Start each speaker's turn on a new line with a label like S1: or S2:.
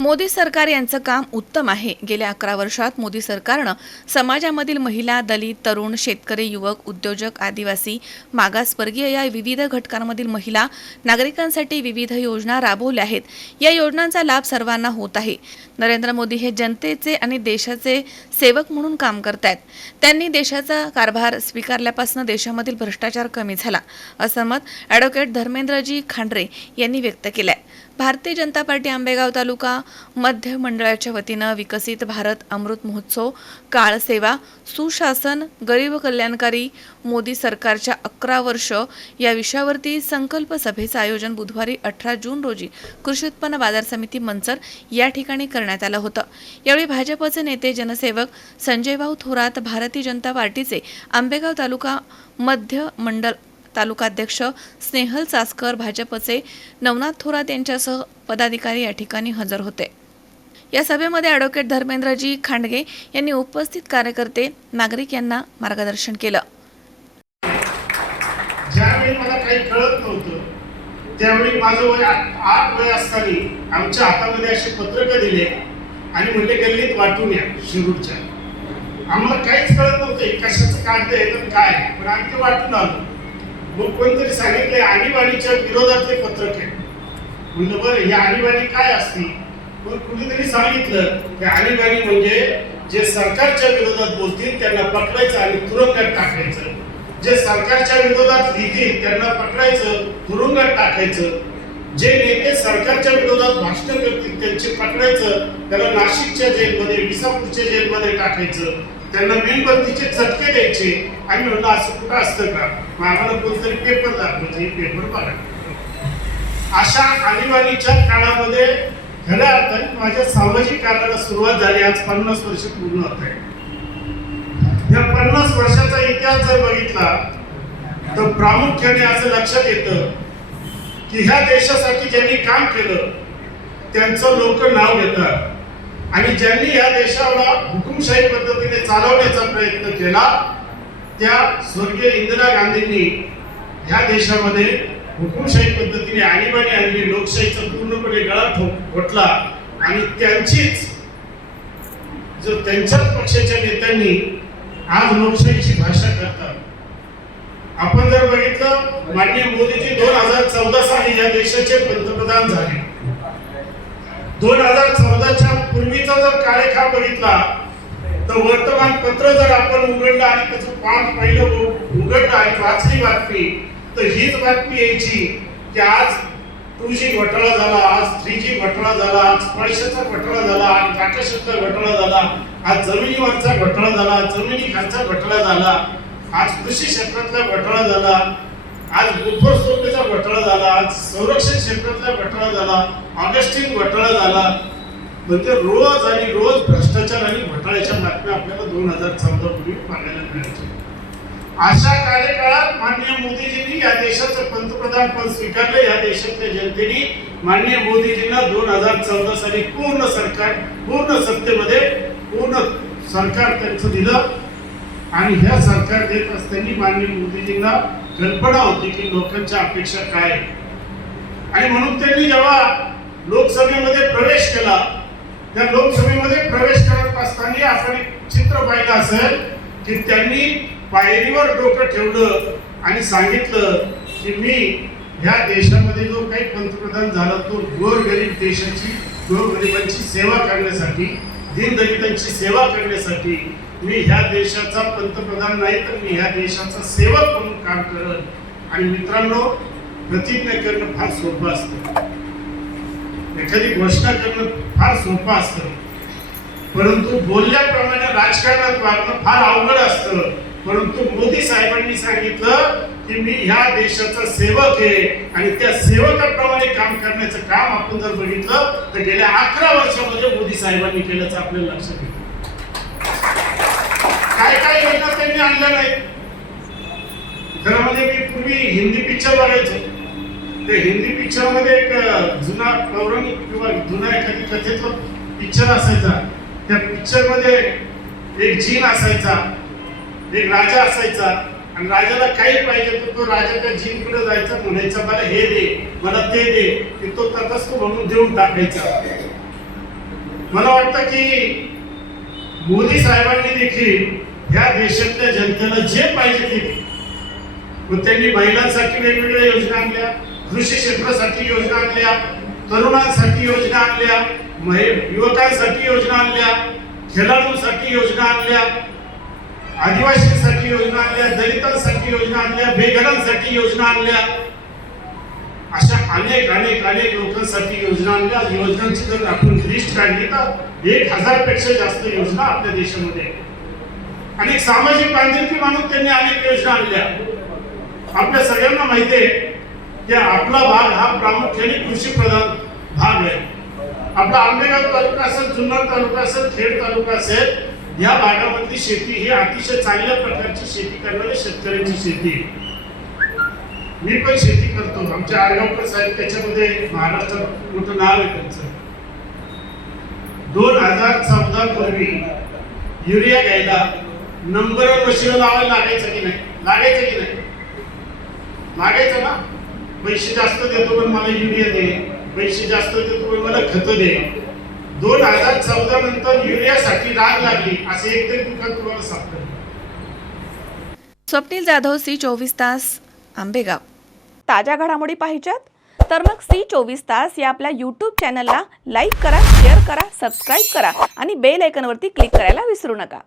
S1: मोदी सरकार यांचं काम उत्तम आहे. गेल्या अकरा वर्षात मोदी सरकारनं समाजामधील महिला दलित तरुण शेतकरी युवक उद्योजक आदिवासी मागासवर्गीय या विविध घटकांमधील महिला नागरिकांसाठी विविध योजना राबवल्या आहेत. या योजनांचा लाभ सर्वांना होत आहे. नरेंद्र मोदी हे जनतेचे आणि देशाचे सेवक म्हणून काम करत आहेत त्यांनी देशाचा कारभार स्वीकारल्यापासून देशामधील भ्रष्टाचार कमी झाला असं मत ॲडव्होकेट धर्मेंद्रजी खांडरे यांनी व्यक्त केलं आहे भारतीय जनता पार्टी आंबेगाव तालुका मध्य मंडळाच्या वतीनं विकसित भारत अमृत महोत्सव काळसेवा सुशासन गरीब कल्याणकारी मोदी सरकारच्या अकरा वर्ष या विषयावरती संकल्प सभेचं आयोजन बुधवारी अठरा जून रोजी कृषी उत्पन्न बाजार समिती मंचर या ठिकाणी करण्यात आलं होतं. यावेळी भाजपचे नेते जनसेवक संजयभाऊ थोरात भारतीय जनता पार्टीचे आंबेगाव तालुका मध्य मंडळ तालुकाध्यक्ष स्नेहल चासकर भाजपचे नवनाथ थोरात यांच्यासह पदाधिकारी या ठिकाणी हजर होते. या सभेमध्ये ॲडव्होकेट धर्मेंद्रजी खांडगे यांनी उपस्थित कार्यकर्ते नागरिक यांना मार्गदर्शन केलं.
S2: ज्यावेळी मला काही कळत नव्हतं त्यावेळी माझं वय आठ वय असताना आमच्या हातामध्ये असे पत्रकं दिले आणि म्हणले गल्लीत वाटून या शिरूरच्या. आम्हाला काहीच कळत नव्हतं कशाचं काढता येतं काय पण आम्ही ते वाटून आलो. मग कोणतरी सांगितले आणीबाणीच्या विरोधातले पत्रक आहे म्हणलं बरं ही आणीबाणी काय असते? पण कुणीतरी सांगितलं की आणीबाणी म्हणजे जे सरकारच्या विरोधात बोलतील त्यांना पकडायचं आणि तुरुंगात टाकायचं. जे सरकारच्या विरोधात लिहितील त्यांना पकडायचं तुरुंगात टाकायचं. जे नेते सरकारच्या विरोधात भाषण करतील त्यांचे पकडायचं. त्याला नाशिकच्या जेलमध्ये विसापूरच्या जेलमध्ये टाकायचं. त्यांना मेणबत्तीचे झटके द्यायचे. आणि म्हणलं असं कुठं असतं का? मग आम्हाला कोणतरी पेपर दाखवायचे पेपर बघा अशा आणीबाणीच्या काळामध्ये खऱ्या अर्थाने माझ्या सामाजिक कार्याला सुरुवात झाली. आज पन्नास वर्ष पूर्ण होत आहे. या पन्नास वर्षाचा इतिहास जर बघितला तर प्रामुख्याने असं लक्षात येतं की ह्या देशासाठी ज्यांनी काम केलं त्यांचं लोक नाव घेतात. आणि ज्यांनी या देशाला हुकुमशाही पद्धतीने चालवण्याचा प्रयत्न केला त्या स्वर्गीय इंदिरा गांधींनी ह्या देशामध्ये हुकुमशाही पद्धतीने आणीबाणी आणली लोकशाहीचा पूर्णपणे गळा ठोकला आणि त्यांचीच जो त्यांच्याच पक्षाच्या नेत्यांनी आज लोकशाहीची भाषा करतात. आपण जर बघितलं माननीय मोदीजी दोन हजार चौदा साली या देशाचे पंतप्रधान झाले. दोन हजार चौदाच्या पूर्वीचा जर कार्यकाळ बघितला तर वर्तमानपत्र जर आपण उघडलं आणि त्याचं पान पहिलं उघडलं आणि वाचली बातमी तर हीच बातमी यायची की आज टू जी घोटाळा झाला आज थ्री जी घोटाळा झाला आज पैशाचा घोटाळा झाला आज आकाशाचा घोटाळा झाला आज जमिनीवरचा घोटाळा झाला जमिनी खालचा घोटाळा झाला आज कृषी क्षेत्रातला घोटाळा झाला आज गुफोस्फोटाचा घोटाळा झाला आज संरक्षण क्षेत्रातला घोटाळा झाला ऑगस्टिन घोटाळा झाला. म्हणजे रोज आणि रोज भ्रष्टाचार आणि घोटाळ्याच्या बातम्या आपल्याला दोन हजार चौदा पूर्वी पाहायला मिळायच्या अशा कार्यकाळात माननीय मोदीजींनी या देशाचं पंतप्रधान पद स्वीकारलं. या देशातल्या जनतेने माननीय मोदीजींना दोन हजार चौदा साली पूर्ण सरकार पूर्ण सत्तेमध्ये पूर्ण सरकार त्यांचं दिलं. आणि ह्या सरकार देत असताना माननीय मोदीजींना कल्पना होती की लोकांच्या अपेक्षा काय आणि म्हणून त्यांनी जेव्हा लोकसभेमध्ये प्रवेश केला त्या लोकसभेमध्ये प्रवेश करत असताना आपण एक चित्र पाहिलं असेल की त्यांनी पायरीवर डोकं ठेवलं आणि सांगितलं की मी ह्या देशामध्ये जो काही पंतप्रधान झाला तो गोरगरीब देशाची गोरगरिबांची सेवा करण्यासाठी दीनदलितांची सेवा करण्यासाठी मी ह्या देशाचा पंतप्रधान नाही तर मी ह्या देशाचा सेवक म्हणून काम करत आणि मित्रांनो प्रतिज्ञा करणं फार सोपं असतं. एखादी घोषणा करणं फार सोपं असतं. परंतु बोलल्याप्रमाणे राजकारणात वागणं फार अवघड असतं. परंतु मोदी साहेबांनी सांगितलं की मी ह्या देशाचा सेवक आहे आणि त्या सेवकाप्रमाणे काम करण्याचं काम आपण जर बघितलं तर गेल्या अकरा वर्षामध्ये मोदी साहेबांनी केल्याचं आपल्याला लक्षात येतं. काय काय योजना त्यांनी आणल्या नाही घरामध्ये म्हणजे मी पूर्वी हिंदी पिक्चर बघायचो. ते हिंदी पिक्चरमध्ये एक जुना पौराणिक किंवा जुना एखादी कथेतला पिक्चर असायचा. त्या पिक्चरमध्ये एक जीन असायचा एक राजा असायचा. आणि राजाला काही पाहिजे तर तो राजाच्या जिंकडे जायचा म्हणायचा मला हे दे मला ते दे की तो तटस्थ म्हणून देऊन टाकायचा. मला वाटतं की मोदी साहेबांनी देखील या देशातल्या जनतेला जे पाहिजे ते मग त्यांनी महिलांसाठी वेगवेगळ्या योजना आणल्या कृषी क्षेत्रासाठी योजना आणल्या तरुणांसाठी योजना आणल्या महि- युवकांसाठी योजना आणल्या खेळाडूंसाठी योजना आणल्या आदिवासींसाठी योजना आणल्या दलितांसाठी योजना आणल्या बेघरांसाठी योजना आणल्या अशा अनेक अनेक अनेक लोकांसाठी योजना आणल्या. योजनांची जर आपण लिस्ट काढली तर एक हजारपेक्षा जास्त योजना आपल्या देशामध्ये आणि सामाजिक बांधिलकी मानून त्यांनी अनेक योजना आणल्या. आपल्या सगळ्यांना माहिती आहे की आपला भाग हा प्रामुख्याने कृषी प्रधान भाग आहे. आपला आंबेगाव तालुका असेल जुन्नर तालुका असेल खेड तालुका असेल या भागामधली शेती ही अतिशय चांगल्या प्रकारची शेती करणारी शेतकऱ्यांची शेती आहे. मी पण शेती करतो. आमचे आडगावकर साहेब त्याच्यामध्ये महाराष्ट्रात मोठं नाव आहे त्यांचं. दोन हजार चौदा पूर्वी युरिया घ्यायला नंबर मशीन लावायला लागायचं की नाही? लागायचं की नाही? लागायचं ना? पैसे जास्त देतो पण मला युरिया दे. पैसे जास्त देतो पण मला खत दे. दोन हजार चौदा नंतर युरियासाठी राग लागली असे एकतरी दुकान तुम्हाला सापडेल
S1: स्वप्नील जाधव सी चोवीस तास आंबेगाव. ताज्या घडामोडी पाहिजेत? तर मग सी चोवीस तास या आपल्या यूट्यूब चॅनलला लाईक करा शेअर करा सबस्क्राईब करा आणि बेल आयकॉनवरती क्लिक करायला विसरू नका.